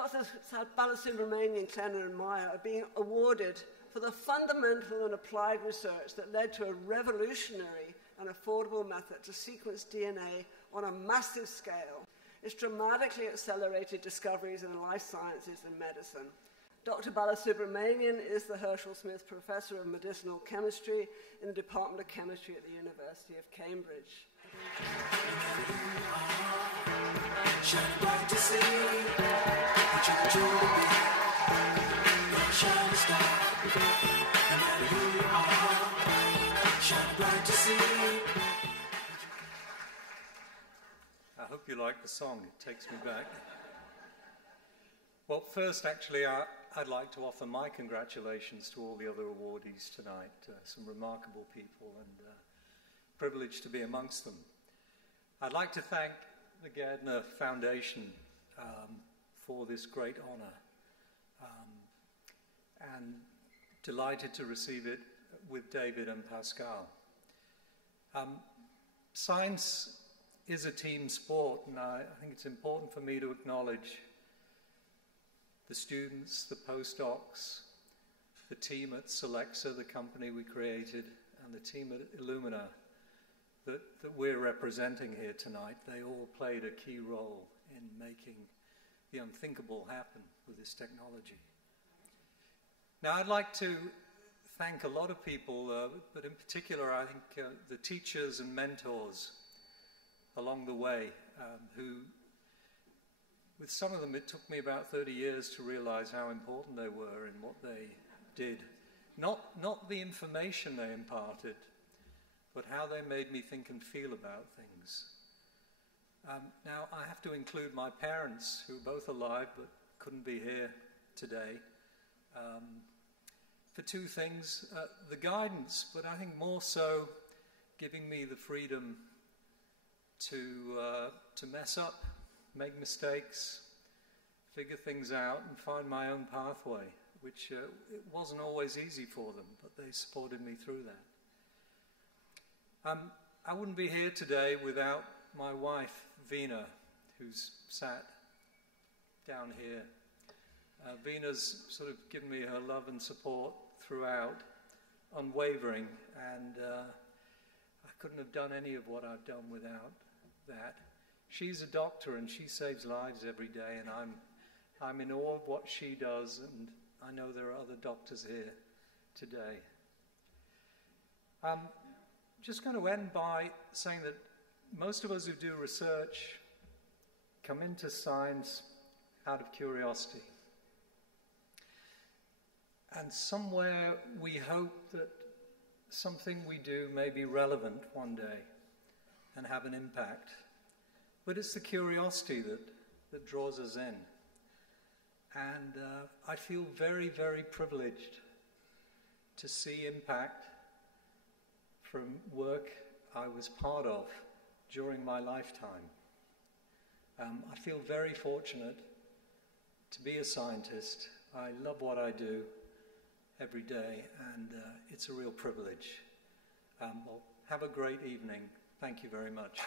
Dr. Balasubramanian, Klenner and Meyer are being awarded for the fundamental and applied research that led to a revolutionary and affordable method to sequence DNA on a massive scale. It's dramatically accelerated discoveries in life sciences and medicine. Dr. Balasubramanian is the Herschel Smith Professor of Medicinal Chemistry in the Department of Chemistry at the University of Cambridge. I hope you like the song. It takes me back. Well, first, actually, I'd like to offer my congratulations to all the other awardees tonight. Some remarkable people, and privileged to be amongst them. I'd like to thank the Gairdner Foundation for this great honor, and delighted to receive it with David and Pascal. Science is a team sport, and I think it's important for me to acknowledge the students, the postdocs, the team at Solexa, the company we created, and the team at Illumina that we're representing here tonight. They all played a key role in making the unthinkable happen with this technology. Now, I'd like to thank a lot of people, but in particular, I think the teachers and mentors along the way, who, with some of them, it took me about 30 years to realize how important they were in what they did. Not the information they imparted, but how they made me think and feel about things. Now, I have to include my parents, who are both alive but couldn't be here today, for two things. The guidance, but I think more so giving me the freedom to mess up, make mistakes, figure things out, and find my own pathway, which it wasn't always easy for them, but they supported me through that. I wouldn't be here today without my wife, Veena, who's sat down here. Veena's sort of given me her love and support throughout, unwavering, and I couldn't have done any of what I've done without that. She's a doctor and she saves lives every day, and I'm in awe of what she does, and I know there are other doctors here today. I'm just going to end by saying that most of us who do research come into science out of curiosity. And somewhere we hope that something we do may be relevant one day and have an impact. But it's the curiosity that draws us in. And I feel very, very privileged to see impact from work I was part of during my lifetime. I feel very fortunate to be a scientist. I love what I do every day, and it's a real privilege. Well, have a great evening. Thank you very much.